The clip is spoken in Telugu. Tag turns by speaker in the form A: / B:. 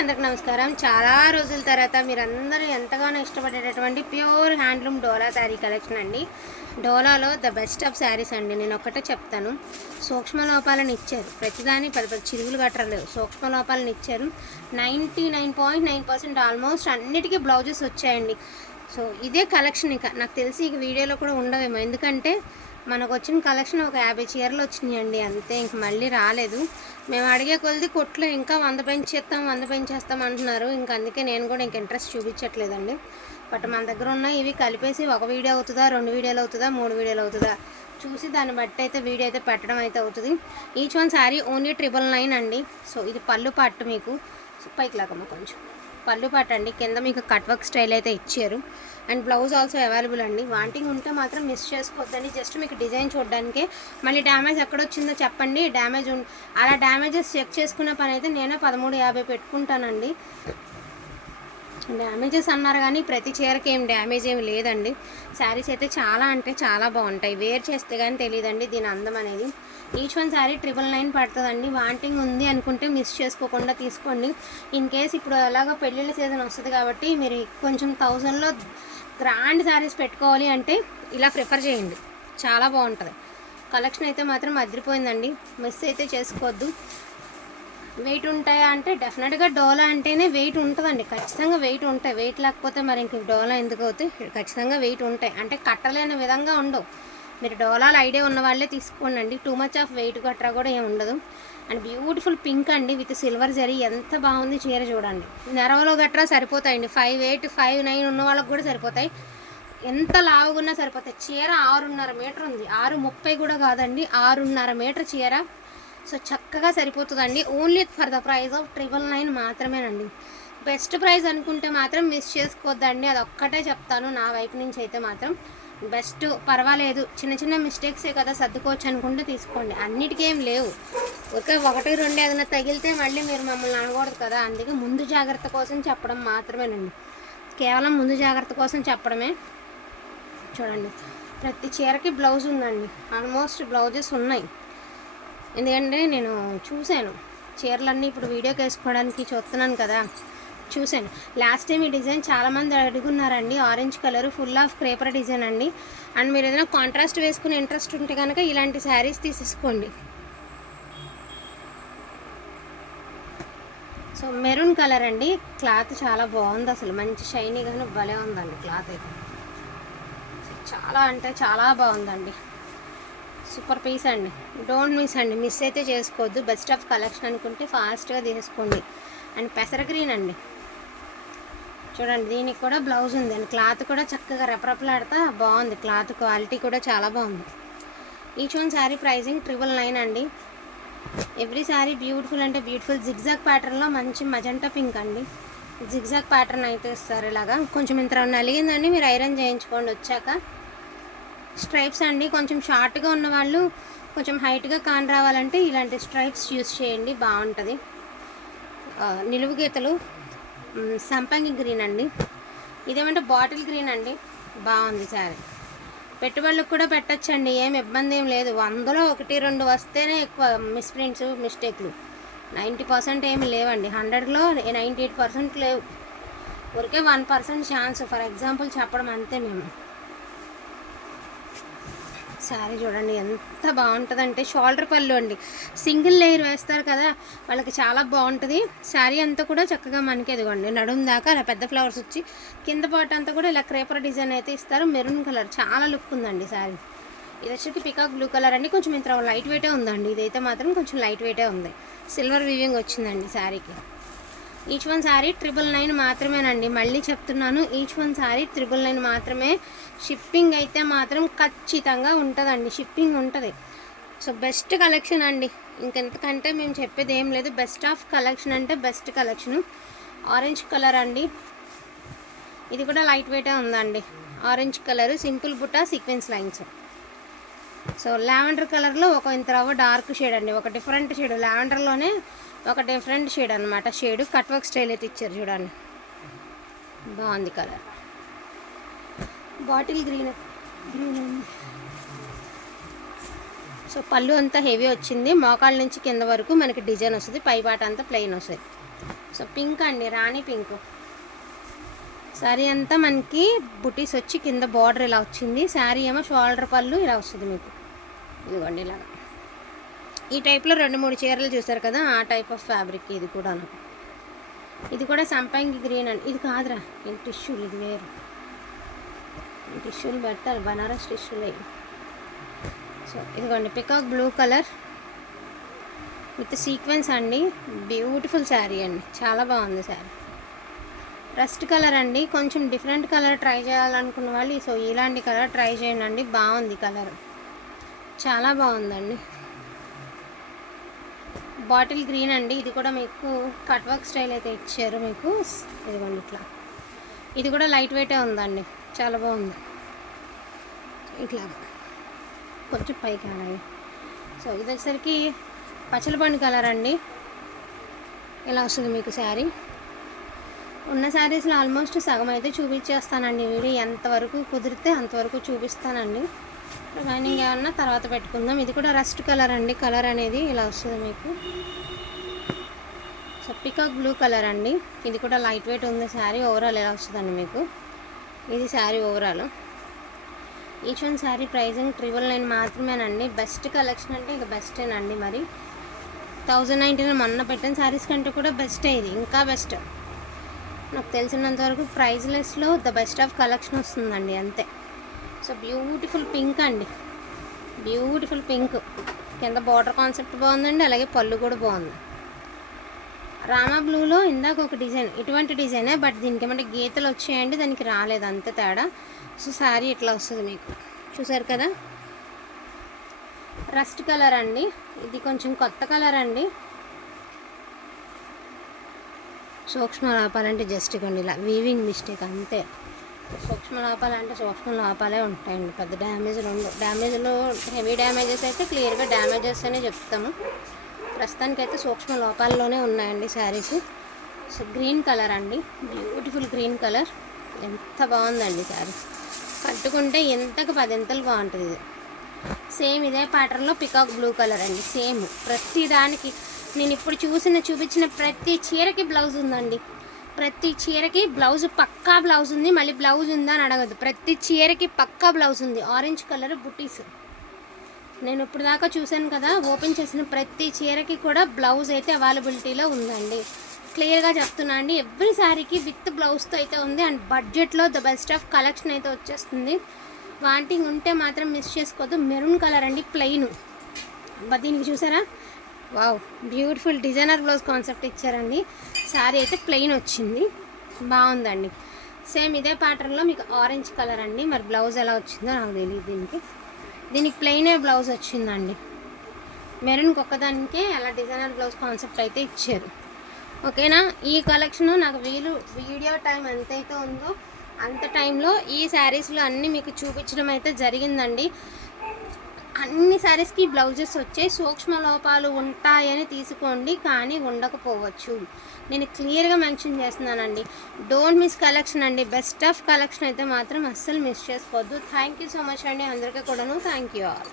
A: అందరికి నమస్కారం. చాలా రోజుల తర్వాత మీరందరూ ఎంతగానో ఇష్టపడేటటువంటి pure handloom Dola sari collection అండి. డోలాలో ద బెస్ట్ ఆఫ్ శారీస్ అండి. నేను ఒక్కటే చెప్తాను. సూక్ష్మ లోపాలను ఇచ్చారు. ప్రతిదాని పెద్ద పెద్ద చిరుగులు కట్టలేవు సూక్ష్మ లోపాలను ఇచ్చారు. Ninety nine point nine percent almost అన్నిటికీ బ్లౌజెస్ వచ్చాయండి. సో ఇదే కలెక్షన్ ఇక. నాకు తెలిసి ఇక వీడియోలో కూడా ఉండవేమో. ఎందుకంటే మనకు వచ్చిన కలెక్షన్ ఒక యాభై చీరలు వచ్చినాయండి అంతే ఇంక మళ్ళీ రాలేదు. మేము అడిగే కొలిది కొట్లు ఇంకా వంద పెంచేస్తాం వంద పెంచేస్తాం అంటున్నారు. ఇంక అందుకే నేను కూడా ఇంక ఇంట్రెస్ట్ చూపించట్లేదండి. బట్ మన దగ్గర ఉన్న ఇవి కలిపేసి ఒక వీడియో అవుతుందా రెండు వీడియోలు అవుతుందా మూడు వీడియోలు అవుతుందా? చూసి దాన్ని బట్టి అయితే వీడియో అయితే పెట్టడం అయితే అవుతుంది. Each one sari only triple nine అండి. సో ఇది పళ్ళు పట్టు మీకు. సో పైకి లాగమ్మ కొంచెం. పళ్ళు పాట అండి కింద మీకు కట్ వర్క్ స్టైల్ అయితే ఇచ్చారు. అండ్ బ్లౌజ్ ఆల్సో అవైలబుల్ అండి. వాంటింగ్ ఉంటే మాత్రం మిస్ చేసుకోవద్దండి. జస్ట్ మీకు డిజైన్ చూడడానికే. మళ్ళీ డ్యామేజ్ ఎక్కడొచ్చిందో చెప్పండి. డ్యామేజ్ ఉం అలా డ్యామేజెస్ చెక్ చేసుకునే పని అయితే నేనే పదమూడు యాభై పెట్టుకుంటానండి. డ్యామేజెస్ అన్నారు కానీ ప్రతి చీరకి ఏం డ్యామేజ్ ఏమి లేదండి. శారీస్ అయితే చాలా అంటే చాలా బాగుంటాయి. వేర్ చేస్తే కానీ తెలియదండి దీని అందం అనేది. Each one sari triple nine పడుతుందండి. వాంటింగ్ ఉంది అనుకుంటే మిస్ చేసుకోకుండా తీసుకోండి. ఇన్ కేస్ ఇప్పుడు ఎలాగో పెళ్ళిళ్ళ సీజన్ వస్తుంది కాబట్టి మీరు కొంచెం థౌజండ్లో గ్రాండ్ శారీస్ పెట్టుకోవాలి అంటే ఇలా ప్రిఫర్ చేయండి. చాలా బాగుంటుంది. కలెక్షన్ అయితే మాత్రం అదిరిపోయిందండి. మిస్ అయితే చేసుకోవద్దు. వెయిట్ ఉంటాయా అంటే డెఫినెట్గా డోలా అంటేనే వెయిట్ ఉంటుందండి. ఖచ్చితంగా వెయిట్ ఉంటాయి. వెయిట్ లేకపోతే మరి ఇంక డోలా ఎందుకు అవుతాయి ఖచ్చితంగా వెయిట్ ఉంటాయి. అంటే కట్టలేని విధంగా ఉండవు. మీరు డోలాలు ఐడియా ఉన్న వాళ్ళే తీసుకోండి టూ మచ్ ఆఫ్ వెయిట్ గట్రా కూడా ఏమి ఉండదు. అండ్ బ్యూటిఫుల్ పింక్ అండి విత్ సిల్వర్ జరీ. ఎంత బాగుంది చీర చూడండి. నెరవలో గట్రా సరిపోతాయండి. ఫైవ్ ఎయిట్ ఫైవ్ నైన్ ఉన్న వాళ్ళకి కూడా సరిపోతాయి. ఎంత లావుగున్నా సరిపోతాయి. చీర ఆరున్నర మీటర్ ఉంది. ఆరు ముప్పై కూడా కాదండి. ఆరున్నర మీటర్ చీర. సో చక్కగా సరిపోతుందండి. Only for the price of triple nine మాత్రమేనండి. బెస్ట్ ప్రైస్ అనుకుంటే మాత్రం మిస్ చేసుకోవద్దండి. అది ఒక్కటే చెప్తాను. నా వైపు నుంచి అయితే మాత్రం బెస్ట్ పర్వాలేదు. చిన్న చిన్న మిస్టేక్సే కదా సర్దుకోవచ్చు అనుకుంటే తీసుకోండి. అన్నిటికీ ఏం లేవు. ఒక ఒకటి రెండు ఏదైనా తగిలితే మళ్ళీ మీరు మమ్మల్ని అనకూడదు కదా. అందుకే ముందు జాగ్రత్త కోసం చెప్పడం మాత్రమేనండి. కేవలం ముందు జాగ్రత్త కోసం చెప్పడమే. చూడండి. ప్రతి చీరకి బ్లౌజ్ ఉందండి. ఆల్మోస్ట్ బ్లౌజెస్ ఉన్నాయి. ఎందుకంటే నేను చూశాను. చీరలన్నీ ఇప్పుడు వీడియోకి వేసుకోవడానికి చూస్తున్నాను కదా. చూశాను. లాస్ట్ టైం ఈ డిజైన్ చాలామంది అడుగున్నారండి. Orange colour full of creeper design అండి. అండ్ మీరు ఏదైనా కాంట్రాస్ట్ వేసుకునే ఇంట్రెస్ట్ ఉంటే కనుక ఇలాంటి శారీస్ తీసేసుకోండి. సో మెరూన్ కలర్ అండి. క్లాత్ చాలా బాగుంది అసలు. మంచి షైనీగాను భలే ఉందండి క్లాత్ అయితే. చాలా అంటే చాలా బాగుందండి. సూపర్ పీస్ అండి. డోంట్ మిస్ అండి. మిస్ అయితే చేసుకోవద్దు. బెస్ట్ ఆఫ్ కలెక్షన్ అనుకుంటే ఫాస్ట్గా తీసుకోండి. అండ్ పెసర గ్రీన్ అండి. చూడండి దీనికి కూడా బ్లౌజ్ ఉంది. అండ్ క్లాత్ కూడా చక్కగా రెపరెపలాడతా బాగుంది. క్లాత్ క్వాలిటీ కూడా చాలా బాగుంది. Each one sari pricing triple nine అండి. ఎవ్రీ శారీ బ్యూటిఫుల్ అంటే బ్యూటిఫుల్. జిగ్జాగ్ ప్యాటర్న్లో మంచి మజంటా పింక్ అండి. జిగ్జాగ్ ప్యాటర్న్ అయితే ఇస్తారు ఇలాగా. కొంచెం ఇంత నలిగిందండి. మీరు ఐరన్ చేయించుకోండి. వచ్చాక స్ట్రైప్స్ అండి. కొంచెం షార్ట్గా ఉన్న వాళ్ళు కొంచెం హైట్గా కాన్ రావాలంటే ఇలాంటి స్ట్రైప్స్ యూస్ చేయండి. బాగుంటుంది. నిలువు గీతలు. సంపంగి గ్రీన్ అండి. ఇదేమంటే బాటిల్ గ్రీన్ అండి. బాగుంది సారీ. పెట్టుబడులకు కూడా పెట్టచ్చండి. ఏం ఇబ్బంది ఏం లేదు. వందలో ఒకటి రెండు వస్తేనే ఎక్కువ మిస్ప్రింట్స్ మిస్టేక్లు. నైంటీ పర్సెంట్ ఏమి లేవండి. హండ్రెడ్లో నైంటీ ఎయిట్ పర్సెంట్ లేవు. ఊరికే one percent chance. For example చెప్పడం అంతే మేము. శారీ చూడండి ఎంత బాగుంటుందంటే షోల్డర్ పళ్ళు అండి. సింగిల్ లేయర్ వేస్తారు కదా వాళ్ళకి చాలా బాగుంటుంది. శారీ అంతా కూడా చక్కగా మనకి ఎదుగోండి నడుము దాకా అలా పెద్ద ఫ్లవర్స్ వచ్చి కింద పాట అంతా కూడా ఇలా క్రేపర్ డిజైన్ అయితే ఇస్తారు. మెరూన్ కలర్ చాలా లుక్ ఉందండి శారీ. ఇది వచ్చేసి పికాక్ బ్లూ కలర్ అండి. కొంచెం ఇంత లైట్ వెయిటే ఉందండి. ఇదైతే మాత్రం కొంచెం లైట్ వెయిటే ఉంది. సిల్వర్ వీవింగ్ వచ్చిందండి శారీకి. Each one sari triple nine మాత్రమేనండి మళ్ళీ చెప్తున్నాను each one sari triple nine మాత్రమే షిప్పింగ్ అయితే మాత్రం ఖచ్చితంగా ఉంటుందండి షిప్పింగ్ ఉంటుంది సో బెస్ట్ కలెక్షన్ అండి ఇంకెంతకంటే మేము చెప్పేది ఏం లేదు బెస్ట్ ఆఫ్ కలెక్షన్ అంటే బెస్ట్ కలెక్షన్ ఆరెంజ్ కలర్ అండి ఇది కూడా లైట్ వెయిటే ఉందండి ఆరెంజ్ కలర్ సింపుల్ బుట్ట సీక్వెన్స్ లైన్స్ సో లావెండర్ కలర్లో ఒక ఇంత రవ్వ డార్క్ షేడ్ అండి. ఒక డిఫరెంట్ షేడ్ లావెండర్లోనే ఒక డిఫరెంట్ షేడ్ అనమాట షేడ్ కట్ వర్క్ స్టైల్ అయితే ఇచ్చారు చూడండి. బాగుంది colour bottle green green so పళ్ళు అంతా హెవీ వచ్చింది. మోకాళ్ళ నుంచి కింద వరకు మనకి డిజైన్ వస్తుంది. పైపాట అంతా ప్లెయిన్ వస్తుంది. సో పింక్ అండి. రాణి పింక్ శారీ అంతా మనకి బుటీస్ వచ్చి కింద బార్డర్ ఇలా వచ్చింది. శారీ ఏమో షోల్డర్ పళ్ళు ఇలా వస్తుంది మీకు. ఇదిగోండి ఇలా ఈ టైప్లో రెండు మూడు చీరలు చూసారు కదా ఆ టైప్ ఆఫ్ ఫ్యాబ్రిక్ ఇది కూడాను. ఇది కూడా సంపంగి గ్రీన్ అండ్ ఇది కాదురా ఇది టిష్యూలు ఇది వేరు. టిష్యూలు పెట్టాలి బనారస్ టిష్యూలే సో ఇదిగోండి peacock blue colour with sequence అండి. బ్యూటిఫుల్ శారీ అండి. చాలా బాగుంది శారీ రస్ట్ కలర్ అండి. కొంచెం డిఫరెంట్ కలర్ ట్రై చేయాలనుకున్న వాళ్ళు సో ఇలాంటి కలర్ ట్రై చేయండి బాగుంది కలర్ చాలా బాగుందండి. బాటిల్ గ్రీన్ అండి. ఇది కూడా మీకు కట్ వర్క్ స్టైల్ అయితే ఇచ్చారు మీకు. ఇదిగోండి ఇట్లా. ఇది కూడా లైట్ వెయిటే ఉందండి. చాలా బాగుంది. ఇట్లా. కొంచెం పైకి అలాగే సో ఇది వచ్చేసరికి పచ్చలపండు కలర్ అండి. ఇలా వస్తుంది మీకు శారీ? ఉన్న శారీస్లో ఆల్మోస్ట్ సగం అయితే చూపించేస్తానండి. వీడియో ఎంతవరకు కుదిరితే అంతవరకు చూపిస్తానండి. కానీ ఏమన్నా తర్వాత పెట్టుకుందాం. ఇది కూడా రస్ట్ కలర్ అండి. కలర్ అనేది ఇలా వస్తుంది మీకు. సో పికాక్ బ్లూ కలర్ అండి. ఇది కూడా లైట్ వెయిట్ ఉంది శారీ. ఓవరాల్ ఎలా వస్తుందండి మీకు? ఇది sari overall each one sari pricing triple nine మాత్రమేనండి. బెస్ట్ కలెక్షన్ అంటే ఇక బెస్టేనండి మరి. థౌజండ్ నైన్టీన్ మొన్న పెట్టిన శారీస్ కంటే కూడా బెస్టే ఇది. ఇంకా బెస్ట్ నాకు తెలిసినంత వరకు ప్రైజ్లెస్లో ద బెస్ట్ ఆఫ్ కలెక్షన్ వస్తుందండి అంతే. సో బ్యూటిఫుల్ పింక్ అండి. Beautiful pink. కింద బార్డర్ కాన్సెప్ట్ బాగుందండి అలాగే పళ్ళు కూడా బాగుంది. రామా బ్లూలో ఇందాక ఒక డిజైన్ ఇటువంటి డిజైనే బట్ దీనికి ఏమంటే గీతలు వచ్చాయండి దానికి రాలేదు అంతే తేడా. సో శారీ ఇట్లా వస్తుంది మీకు. చూసారు కదా? రస్ట్ కలర్ అండి. ఇది కొంచెం కొత్త కలర్ అండి. సూక్ష్మ లోపాలంటే జస్ట్ ఇవ్వండి ఇలా వీవింగ్ మిస్టేక్ అంతే. సూక్ష్మ లోపాలంటే సూక్ష్మ లోపాలే ఉంటాయండి పెద్ద డ్యామేజ్లు ఉండవు. డ్యామేజ్లు హెవీ డ్యామేజెస్ అయితే క్లియర్గా డ్యామేజెస్ అనే చెప్తాము. ప్రస్తుతానికైతే సూక్ష్మ లోపాల్లోనే ఉన్నాయండి శారీస్. సో గ్రీన్ కలర్ అండి బ్యూటిఫుల్ గ్రీన్ కలర్ ఎంత బాగుందండి శారీ. కట్టుకుంటే ఎంతకు పదింతలు బాగుంటుంది ఇది. సేమ్ ఇదే ప్యాటర్న్లో పికాక్ బ్లూ కలర్ అండి సేమ్ ప్రతి దానికి నేను ఇప్పుడు చూసిన చూపించిన ప్రతి చీరకి బ్లౌజ్ ఉందండి. ప్రతి చీరకి బ్లౌజ్ పక్కా బ్లౌజ్ ఉంది. మళ్ళీ బ్లౌజ్ ఉందా అని అడగదు. ప్రతి చీరకి పక్కా బ్లౌజ్ ఉంది. ఆరెంజ్ కలర్ బుటీస్. నేను ఇప్పుడు దాకా చూశాను కదా ఓపెన్ చేసిన ప్రతి చీరకి కూడా బ్లౌజ్ అయితే అవైలబిలిటీలో ఉందండి. క్లియర్గా చెప్తున్నా అండి ఎవ్రీ శారీకి విత్ బ్లౌజ్తో అయితే ఉంది. అండ్ బడ్జెట్లో ద బెస్ట్ ఆఫ్ కలెక్షన్ అయితే వచ్చేస్తుంది. వాంటింగ్ ఉంటే మాత్రం మిస్ చేసుకోవద్దు. మెరూన్ కలర్ అండి ప్లెయిన్ దీనికి చూసారా? Wow beautiful designer blouse concept ఇచ్చారండి. శారీ అయితే ప్లెయిన్ వచ్చింది. బాగుందండి. సేమ్ ఇదే ప్యాటర్న్లో మీకు ఆరెంజ్ కలర్ అండి. మరి బ్లౌజ్ ఎలా వచ్చిందో నాకు తెలియదు దీనికి. దీనికి ప్లెయినే బ్లౌజ్ వచ్చిందండి. మెరూన్కి ఒక్కదానికే అలా డిజైనర్ బ్లౌజ్ కాన్సెప్ట్ అయితే ఇచ్చారు. ఓకేనా? ఈ కలెక్షన్ నాకు వీలు వీడియో టైం ఎంతైతే ఉందో అంత టైంలో ఈ శారీస్లో అన్నీ మీకు చూపించడం అయితే జరిగిందండి. అన్ని సారీస్కి బ్లౌజెస్ వచ్చే సూక్ష్మ లోపాలు ఉంటాయని తీసుకోండి కానీ ఉండకపోవచ్చు. నేను క్లియర్గా మెన్షన్ చేస్తున్నానండి. డోంట్ మిస్ కలెక్షన్ అండి. బెస్ట్ ఆఫ్ కలెక్షన్ అయితే మాత్రం అస్సలు మిస్ చేసుకోవద్దు. థ్యాంక్ యూ సో మచ్ అండి. అందరికీ కూడాను థ్యాంక్ యూ ఆల్